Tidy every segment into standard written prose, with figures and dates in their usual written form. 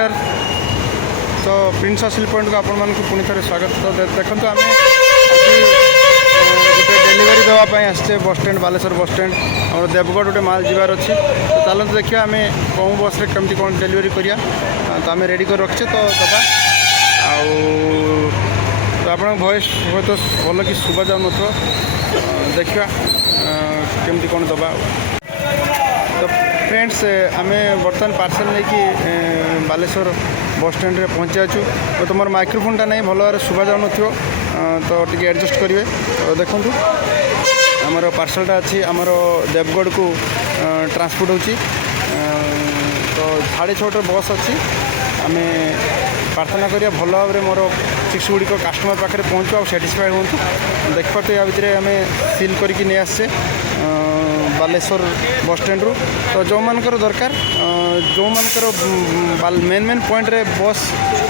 नमस्कार। तो प्रिंस आसिल पॉइंट को आपण मानक पुणी थे स्वागत। तो देखो आम गोटे डेलीवरी देवाई आसचे bus stand Baleshwar bus stand और देवगढ़ गोटे माल जीवार अच्छी। तो चलते देखिए आम कौन बस कमी कौन डेलीवरी करिया। तो आम रेडी कर रखे तो दबा तो आप वॉइस हे तो भल कि शुभा जाऊन देखा केमती कौन दबा। तो फ्रेंड्स आम बर्तमान पार्सल नहीं कि बालेश्वर बस स्टैंड रे पहुँचा छू। तो तुम माइक्रोफोनटा नहीं भल भाव शुभा जाऊन तो टी एडजस्ट करेंगे। तो देखूँ आमर पार्सलटा अच्छी आमर देवगढ़ को ट्रांसपोर्ट होची। तो 6:30 बस अच्छी। आम प्रार्थना करिया भल भाव में मोर चिक्स गुड़िक कस्टमर पाखे पहुँचू आ साटिस्फाइड हूँ। देखते या भितर आम सिल करके नहीं आसचे बालेश्वर बस स्टैंड रु। तो जो मानकर दरकार जो मानकर मेन मेन पॉइंट रे बस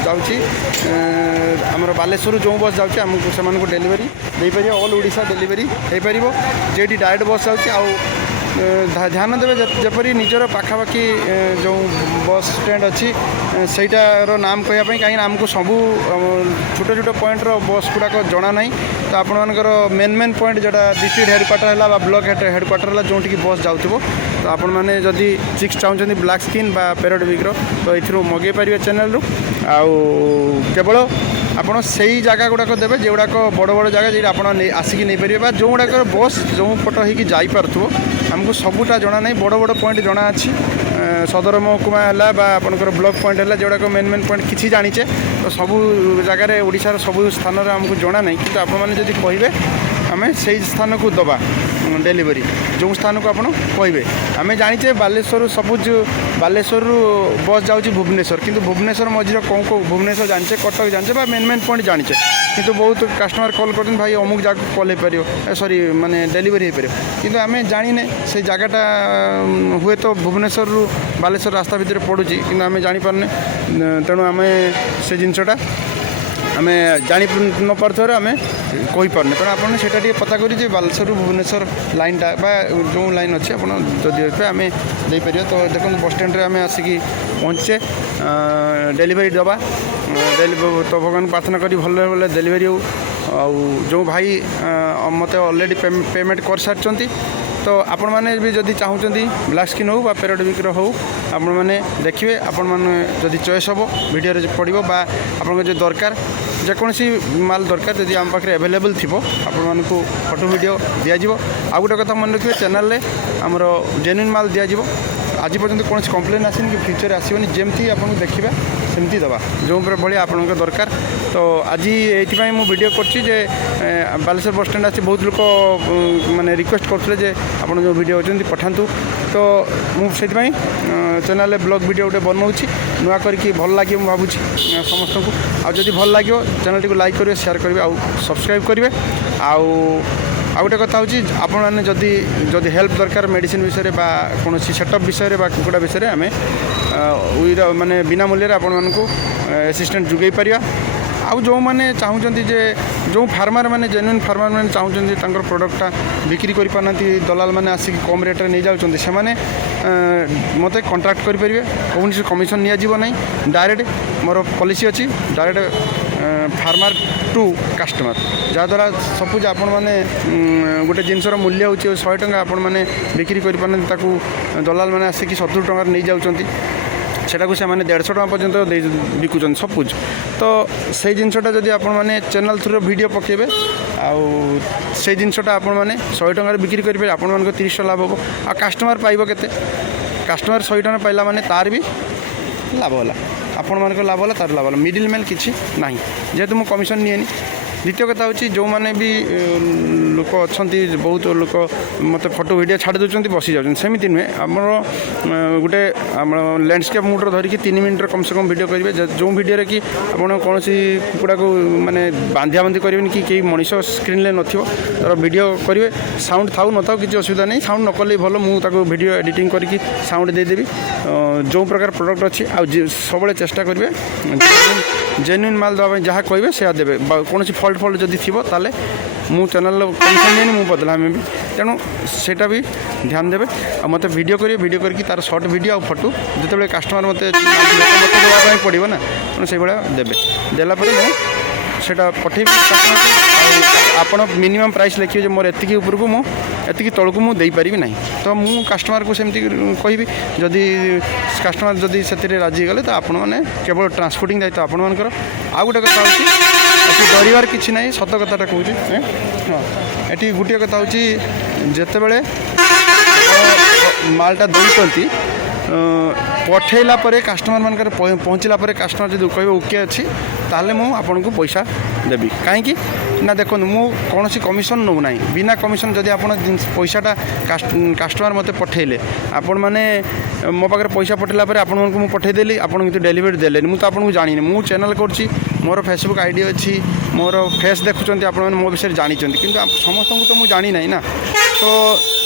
जाऊँगी आमर बालेश्वर जो बस जाऊँगी आमको से डेलीवरी दे पार ऑल ओडिशा डेलीवरी हो पार जे डायरेक्ट बस जाऊँगी। ध्यान देवे जपरी निजर पाखापाखि जो बस स्टैंड अच्छी सहीटार नाम कहवाई कहीं आमको सबू छोट छोट पॉइंट बस गुड़ाक जना ना। तो आपर मेन मेन पॉइंट जोटा डिस्ट्रिक्ट हेडक्वार्टर है ब्लॉक हेडक्वार्टर है जो बस जाऊँ। तो आपण मैंने जदि चिक्स चाहते ब्लैक स्किन बा पैरट विग्र तो ये मगे पारे चैनल रु केवल आपड़ से ही जगह गुड़ाक देवे जो गुड़ाक बड़ बड़ जगह जो आप आसिक नहीं पारे जो गुड़ाक बस जो पट होगी जापु आमको सबूटा जना ना। बड़ बड़ पॉइंट जना अच्छी सदर महकुमा है आपंकर ब्लॉक पॉइंट है जोड़ाक मेन मेन पॉइंट किसी जानीचे। तो सबू जगार ओडिशार सबू स्थान आमको जना ना कि आपने कहे आम से स्थान को दबा डेलीवरी जो स्थान को आप कहे। आम जाचे बालेश्वर सबुज बालेश्वर बस जाऊँगी भुवनेश्वर किंतु भुवनेश्वर मझीर कौन कौ भुवनेश्वर जाचे कटक जाचे मेन मेन पॉइंट जाचे किंतु बहुत कस्टमर कॉल कर भाई अमुक जगह कॉल हो पार सॉरी माने डेलीवरी हो पार किंतु आम जाने से जगहटा हुए तो भुवनेश्वर रु बालेश्वर रास्ता भितर पड़ूँ कि आम जापारे तेणु आम से जिनसटा आम जानी न पारे आम कहीपरने तेणु आपने से पता करें बालेश्वर भुवनेश्वर लाइनटा जो लाइन अच्छे आप देखिए आम देपर। तो देखो बस स्टैंड आम आसिक पहुँचे डेलीवरी दबा तो भगवान प्रार्थना करी भल भल डेलीवरी हो। जो भाई मत ऑलरेडी पेमेंट कर सारी तो आपण मैंने भी जदि चाहते ब्लैक स्किन हो बा पैरट विग्र हो आपण मैंने देखिए आपण मैंने जदि चॉइस हम वीडियो पड़ो बा आपन जो दरकार जेकोसी माल दरकार जदि आम पाखे एवेलेबल थी आपण मानक फोटो वीडियो दिज्व। आ गोटे कथा मन रखिए चैनल रे आमर जेन्युइन माल दिज्व। आज पर्यंत कौन कंप्लेन आसनी कि फ्यूचर आसोनी जमती आपको देखा सेमती दबा जो भाई आप दरकार। तो आज ये वीडियो कर बालेश्वर बस स्टैंड आसी बहुत लोग माने रिक्वेस्ट करते आप जो वीडियो होती पठातु। तो मुझे चैनल ब्लॉग वीडियो गोटे बनाऊँगी नुआ करके भल लगे भावुँ समस्त को। आदि भल लगे चैनल टी लाइक करेंगे शेयर करेंगे आउ सब्सक्राइब करेंगे। आउ गोटे कथा हूँ आपने जदि हेल्प दरकार मेडिसिन विषय में कौन सेटअप विषय में कुकुड़ा विषय आम माने बिना मूल्य आपण मानक असिस्टेंट जुगै पारिया। आउ जो मैंने चाहते जे जो फार्मर मैंने जेन्युइन फार्मर मैंने चाहते प्रोडक्टा बिक्री कर पाना दलाल मैंने आसिक कम रेट नहीं जाऊँच से मत कंट्राक्ट करेंगे कौन कमिशन निजी ना डायरेक्ट मोर पॉलिसी अच्छी डायरेक्ट फार्मर टू कस्टमर जहाँद्वारा सपोज आपण मैंने गोटे जिनसर मूल्य हो 100 टଙ୍କା आपण मैंने बिक्री कर पाना दलाल मैंने आसिक 70 टଙ୍କା नहीं जाऊँच सेटा को से 150 टଙ୍କା पर्यंत बिकुचन सपोज। तो से जिनसटा जदि आपण मैंने चैनल थ्रू वीडियो पकेबे आउ से जिनसटा आपण मैंने 100 टଙ୍କା बिक्री करेंगे आपण मान 30 टଙ୍କା लाभ हो आ कस्टमर पाइब केते कस्टमर 100 टଙ୍କା पाइला माने तार भी लाभ होला आपण मान लाभ होला तार लाभ होला मिडिल मैन किसी ना जेहेतु मु कमिशन निएनी। द्वितीय कथा हूँ जो मैंने भी लोक अच्छा बहुत लोक मत फोटो वीडियो छाड़ दूसरी बसी जाऊँ सेमती नुहे आमर गोटे लैंडस्केप मुड्र धरिकी 3 मिनट कम से कम वीडियो करेंगे जो वीडियो कि आप कौन कुकुड़ा को माने बांधिया बांधि करेंगे कि कई मनीष स्क्रीन में नथिबो तर वीडियो करेंगे साउंड थाउ न थाउ किसी असुविधा नहीं साउंड न कले भल मुझे वीडियो एडिटिंग करके साउंड देदेवी जो प्रकार प्रोडक्ट अच्छी आ सब चेष्टा करेंगे जेन्युइन माल देवा जहाँ कहे से देवे कौन फल्ट फल्ट जदि थी ताले मु चैनल कमिशन नहीं मु बदलामी भी तेणु सेटा भी ध्यान देवे मत वीडियो करेंगे वीडियो करके तार सर्ट वीडियो आ फोटो जो कस्टमर मत देवाई पड़ो ना तेणु से भाया देवे देलापर सेटा पठे आपण मिनिमम प्राइस लिखिए मोर एतिकी उपरकू मु एतिकी तलकू मु देई पारिबी नहीं तो मु कस्टमर को सेमती कहबी जदि कस्टमर जदि से राजी गले तो आपण मैंने केवल ट्रांसपोर्टिंग दायित्व आपण मानकर आ गोटे कथा होची डरबार किसी ना सत कथाटा कहूँ हाँ ये गोटे कथा होची जेते बेले मालटा दौरान पठेला परे कस्टमर मानकर पहुँचला परे कस्टमर जो कहे ओके अच्छी ताले मु आपन को पैसा देवी कहीं ना देखो मु कौन कमिशन नौ ना बिना कमिशन जदि आप पैसाटा कस्टमर मत पठेले आपण मैंने मो पाखे पैसा पठेला आपण को पठेदेली आपन कितु डेलीवरी देले मुझे आपको जानी मु चैनल करछि मोर फेसबुक आईडी अच्छी मोर फेस देखुं आप मो विषय जानी कि समस्त को तो मुझे जानी ना ना तो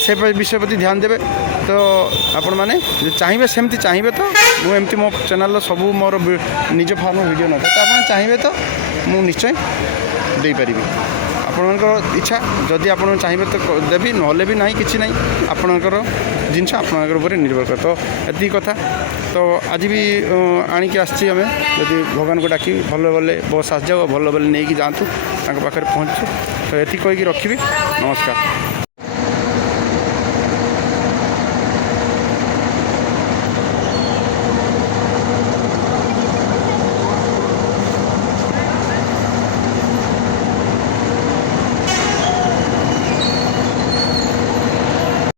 से विषय प्रति ध्यान देवे तो आपण मैंने चाहिए सेमती चाहिए तो मुझे मो चैनल सब मोर निज फार्म वीडियो न था तो आप चाहिए तो मुझे निश्चय दे पारि आपणकर इच्छा जदि आप चाहिए तो देवी ना भी ना कि ना आपणकर जिनस आपणकर निर्भर कर तो ये कथा तो आज भी आणिकी आसी आम जदि भगवान को डाकी भल भले बस आस जाओ भल भले नहीं जातु पाखे पहुँचू तो ये कहीकि रखी नमस्कार।